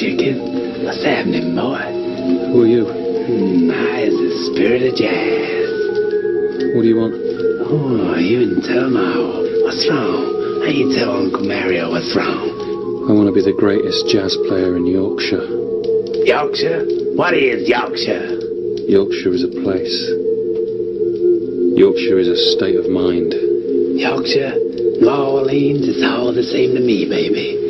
chicken. What's happening, boy? Who are you? I is the spirit of jazz. What do you want? Oh, you didn't tell now. What's wrong? How you tell Uncle Mario what's wrong? I want to be the greatest jazz player in Yorkshire. Yorkshire? What is Yorkshire? Yorkshire is a place. Yorkshire is a state of mind. Yorkshire, New Orleans, it's all the same to me, baby.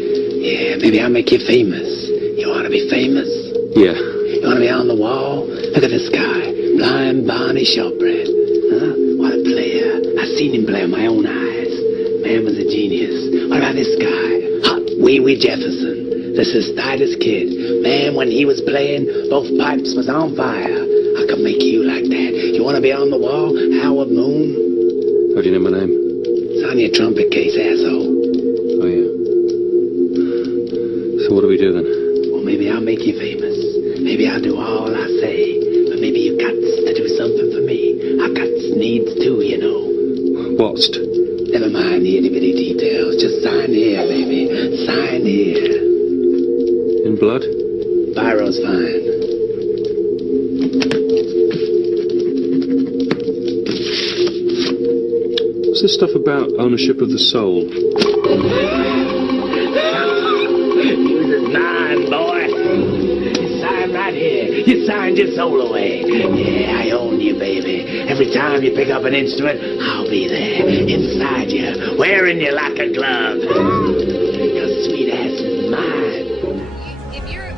Yeah, maybe I'll make you famous. You want to be famous? Yeah. You want to be on the wall? Look at this guy, Blind Barney Shortbread. Huh? What a player. I seen him play with my own eyes. Man was a genius. What about this guy? Hot Wee Wee Jefferson. This is Titus Kid. Man, when he was playing, both pipes was on fire. I could make you like that. You want to be on the wall? Howard Moon? How do you know my name? It's on your trumpet case, asshole. Oh, yeah. So what do we do then? Well, maybe I'll make you famous. Maybe I'll do all I say. But maybe you got to do something for me. I got needs too, you know. What's? Never mind the itty-bitty details. Just sign here, baby. Sign here. In blood? Biro's fine. What's this stuff about ownership of the soul? Use his mind, boy. You sign right here. You signed your soul away. Yeah, I own you, baby. Every time you pick up an instrument, I'll be there. Inside you. Wearing you like a glove. Your sweet ass is mine.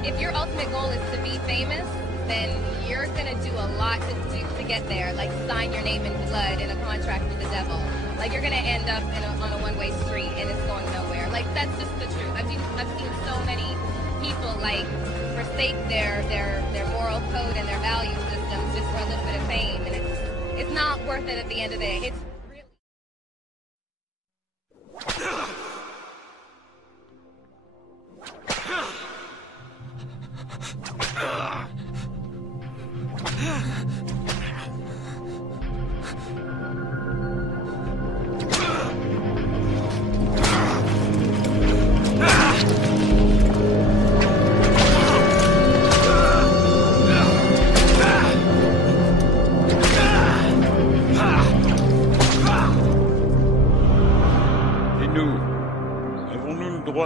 If your ultimate goal is to be famous, then you're gonna do a lot to get there. Like sign your name in blood in a contract with the devil. Like you're gonna end up on a one-way street and it's going nowhere. Like that's just the truth. I've seen so many people like forsake their moral code and their value systems just for a little bit of fame, and it's not worth it at the end of the day. It's really.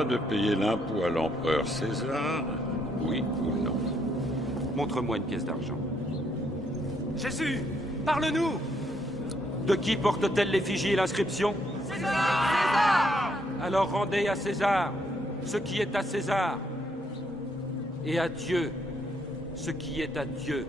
De payer l'impôt à l'empereur César, oui ou non? Montre-moi une pièce d'argent. Jésus, parle-nous! De qui porte-t-elle l'effigie et l'inscription? César! Alors rendez à César ce qui est à César, et à Dieu ce qui est à Dieu.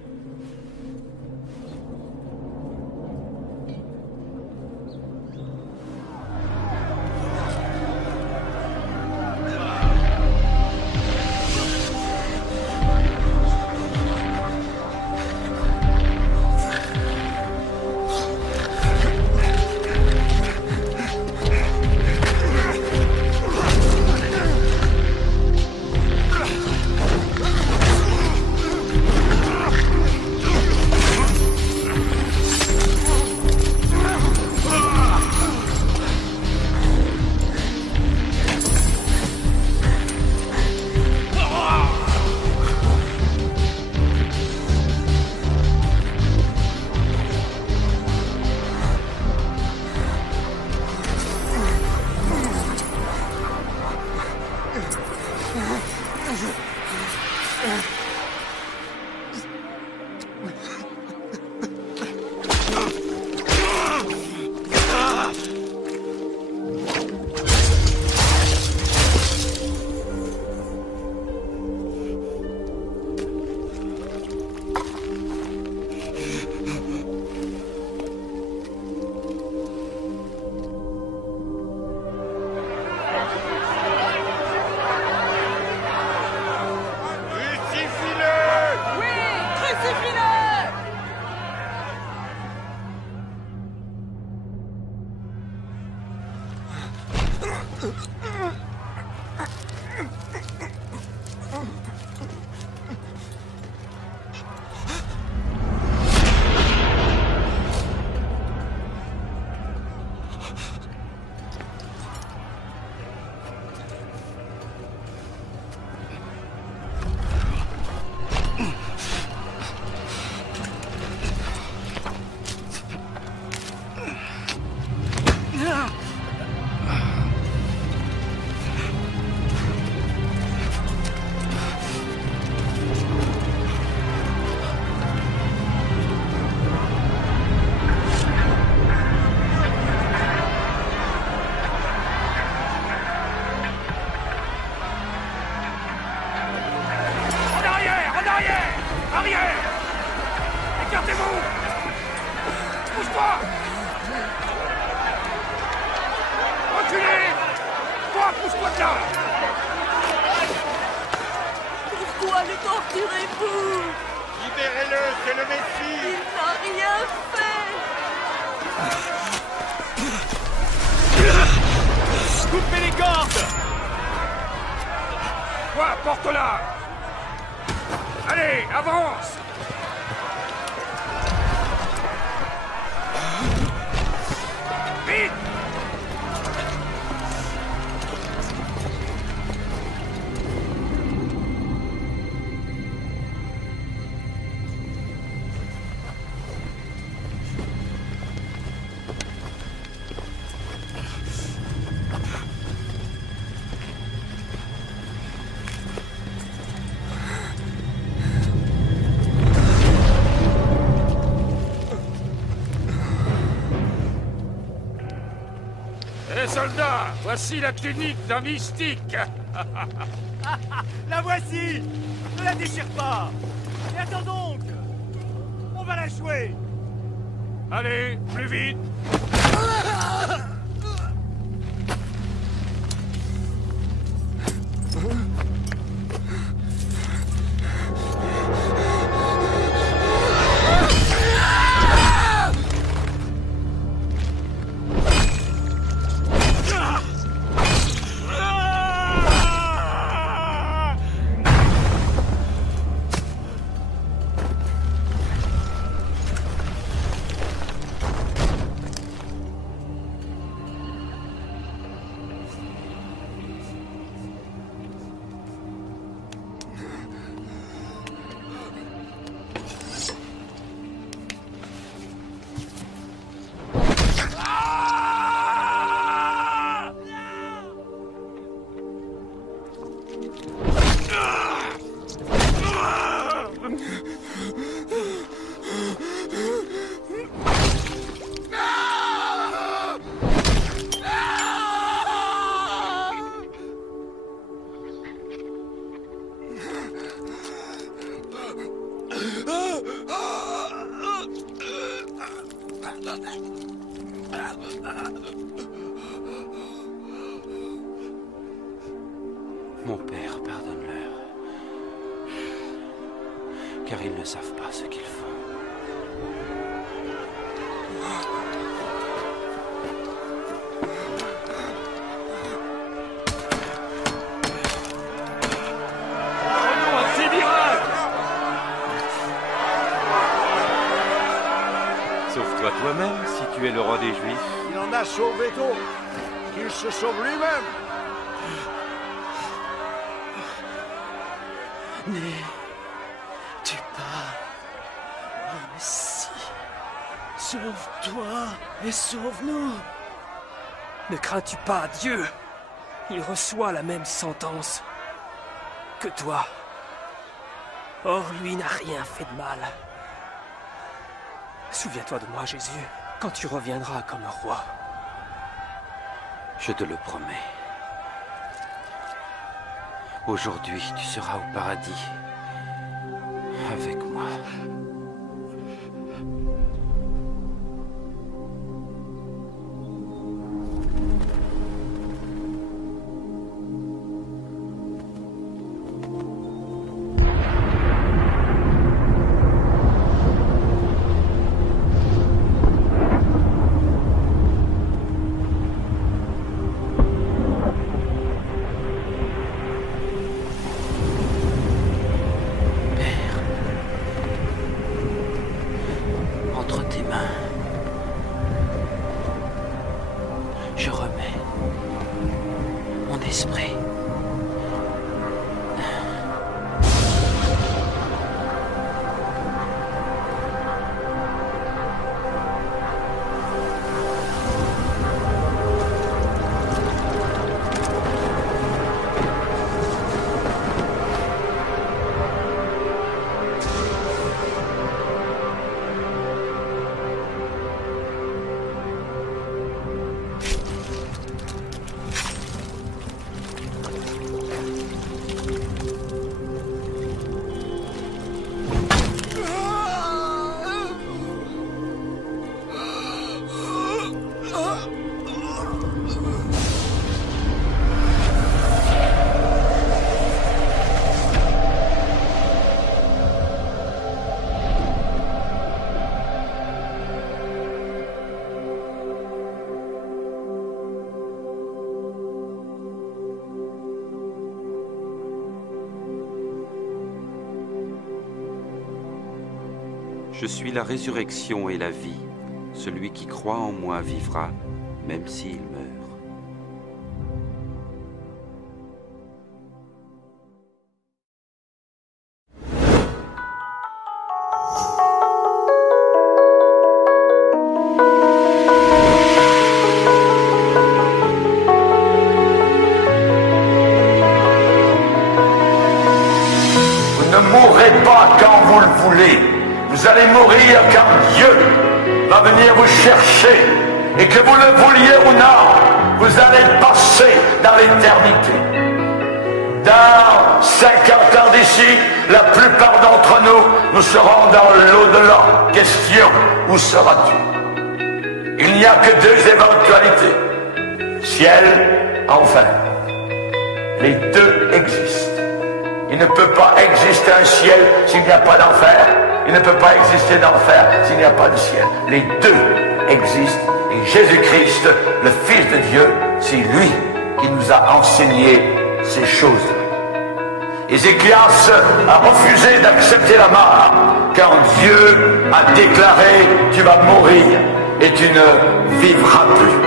doit le torturer, vous. Libérez-le, c'est le Messie. Il n'a rien fait. Coupez les cordes. Quoi, porte-la. Allez, avance. Vite. Soldats, voici la tunique d'un mystique. La voici. Ne la déchire pas. Et attends donc. On va la jouer. Allez, plus vite. Mon père, pardonne-leur. Car ils ne savent pas ce qu'ils font. Sauve-toi toi-même si tu es le roi des Juifs. Il en a sauvé d'autres. Qu'il se sauve lui-même. N'es-tu pas le Messie? Sauve-toi et sauve-nous. Ne crains-tu pas Dieu? Il reçoit la même sentence que toi. Or, lui n'a rien fait de mal. Souviens-toi de moi, Jésus, quand tu reviendras comme un roi. Je te le promets. Aujourd'hui, tu seras au paradis. Avec moi. Je suis la résurrection et la vie. Celui qui croit en moi vivra, même s'il meurt. Vous allez mourir quand Dieu va venir vous chercher. Et que vous le vouliez ou non, vous allez passer dans l'éternité. Dans 50 ans d'ici, la plupart d'entre nous, nous serons dans l'au-delà. Question, où seras-tu? Il n'y a que deux éventualités. Ciel, enfer. Les deux existent. Il ne peut pas exister un ciel s'il n'y a pas d'enfer. Il ne peut pas exister d'enfer s'il n'y a pas de ciel. Les deux existent. Et Jésus-Christ, le Fils de Dieu, c'est lui qui nous a enseigné ces choses. Ézéchias a refusé d'accepter la mort quand Dieu a déclaré « Tu vas mourir et tu ne vivras plus ».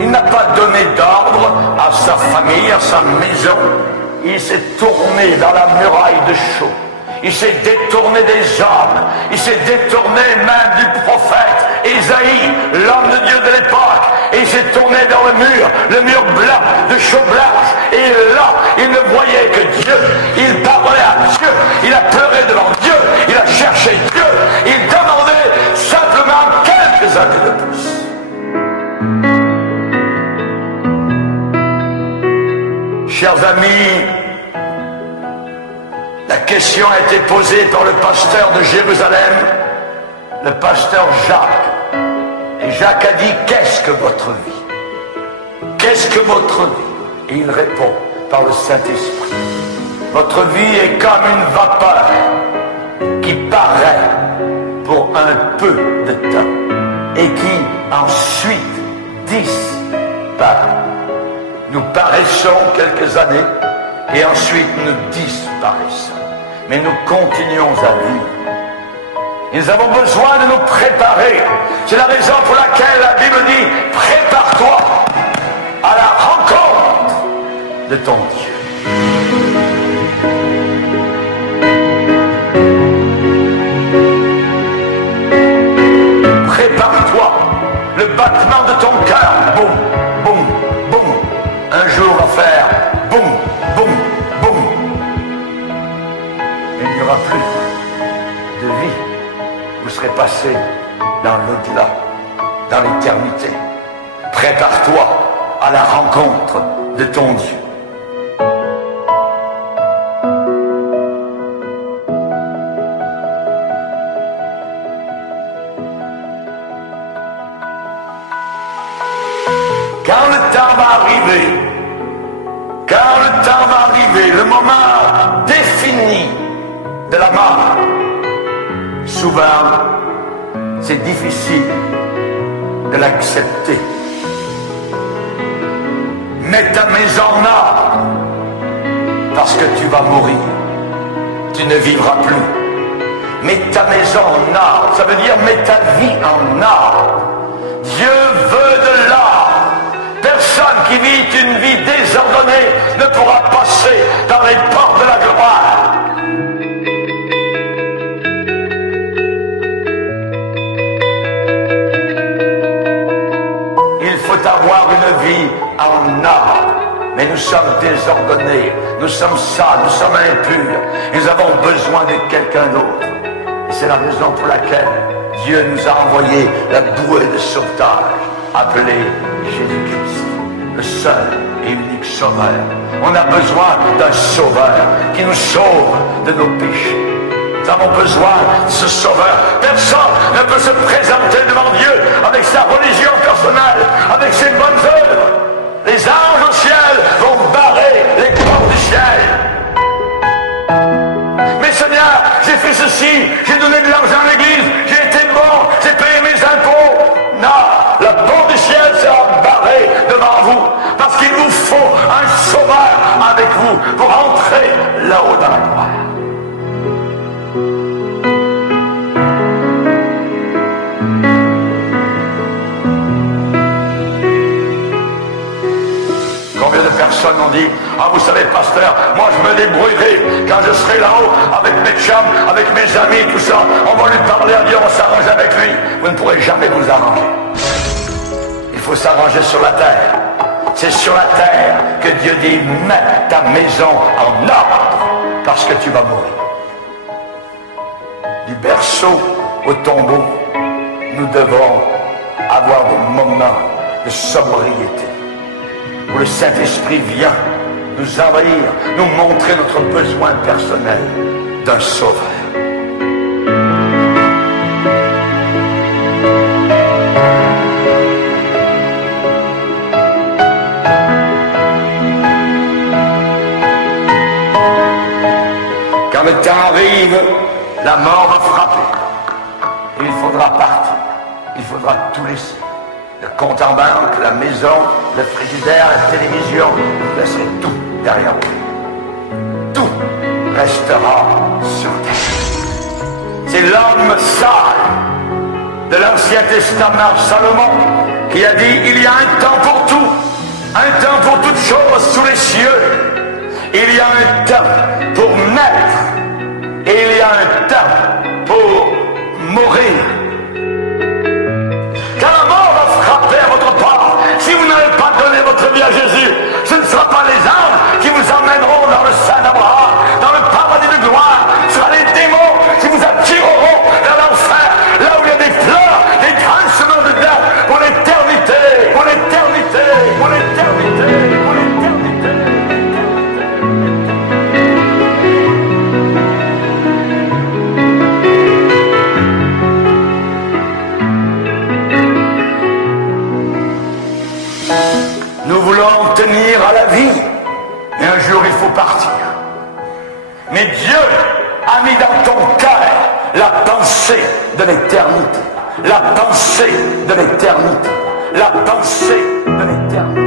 Il n'a pas donné d'ordre à sa famille, à sa maison. Il s'est tourné dans la muraille de chaux. Il s'est détourné des hommes. Il s'est détourné même du prophète Ésaïe, l'homme de Dieu de l'époque. Et il s'est tourné vers le mur blanc de chaux blanche. Et là, il ne voyait que Dieu. Il parlait à Dieu. Il a pleuré devant Dieu. Il a cherché Dieu. Il demandait simplement quelques années de plus. Chers amis, la question a été posée par le pasteur de Jérusalem, le pasteur Jacques. Et Jacques a dit, qu'est-ce que votre vie? Qu'est-ce que votre vie? Et il répond par le Saint-Esprit. Votre vie est comme une vapeur qui paraît pour un peu de temps et qui ensuite disparaît. Nous paraissons quelques années et ensuite nous disparaissons. Mais nous continuons à vivre. Et nous avons besoin de nous préparer. C'est la raison pour laquelle la Bible dit « Prépare-toi à la rencontre de ton Dieu ». Prépare-toi. Le battement de ton cœur, boum, boum, boum. Un jour va faire boum, boum, boum. Il n'y aura plus de vie. Vous serez passé dans l'au-delà, dans l'éternité. Prépare-toi à la rencontre de ton Dieu. Quand le temps va arriver, le moment défini de la mort, souvent, c'est difficile de l'accepter. Mets ta maison en ordre, parce que tu vas mourir. Tu ne vivras plus. Mets ta maison en ordre, ça veut dire mets ta vie en ordre. Dieu veut de l'ordre. Personne qui vit une vie désordonnée ne pourra passer dans les portes de la gloire. Il faut avoir une vie en ordre. Mais nous sommes désordonnés, nous sommes sales, nous sommes impurs. Nous avons besoin de quelqu'un d'autre. Et c'est la raison pour laquelle Dieu nous a envoyé la bouée de sauvetage, appelée Jésus-Christ, le seul et unique sauveur. On a besoin d'un sauveur qui nous sauve de nos péchés. Nous avons besoin de ce sauveur. Personne ne peut se présenter devant Dieu avec sa religion personnelle, avec ses bonnes œuvres. Les anges au ciel vont barrer les portes du ciel. Mais Seigneur, j'ai fait ceci, j'ai donné de l'argent à l'église, j'ai été bon, j'ai payé mes impôts. Non, la porte du ciel sera barrée devant vous, parce qu'il vous faut un sauveur avec vous pour entrer là-haut dans la gloire. dit, ah vous savez pasteur, moi je me débrouillerai quand je serai là-haut avec mes chums, avec mes amis, tout ça, on va lui parler, on va s'arranger avec lui. Vous ne pourrez jamais vous arranger. Il faut s'arranger sur la terre. C'est sur la terre que Dieu dit, mets ta maison en ordre, parce que tu vas mourir. Du berceau au tombeau, nous devons avoir des moments de sobriété, où le Saint-Esprit vient nous envahir, nous montrer notre besoin personnel d'un sauveur. Quand le temps arrive, la mort va frapper. Et il faudra partir. Il faudra tout laisser. Le compte en banque, la maison, le frigidaire, la télévision. Vous laisserez tout derrière vous. Tout restera sur terre. C'est l'homme sage de l'Ancien Testament, Salomon, qui a dit, il y a un temps pour tout. Un temps pour toutes choses sous les cieux. Il y a un temps pour naître. Et il y a un temps pour mourir. Quand la mort va frapper à votre porte, si vous n'avez pas donné votre vie à Jésus, ce ne sera pas les anges qui vous emmèneront dans le sein d'Abraham, dans le paradis de gloire. Ce sera les démons qui vous attireront vers l'enfer, là où il y a des pleurs, des grincements de dents, pour l'éternité, pour l'éternité, pour l'éternité, pour l'éternité. Nous voulons tenir à la vie, mais un jour il faut partir. Mais Dieu a mis dans ton cœur la pensée de l'éternité. La pensée de l'éternité. La pensée de l'éternité.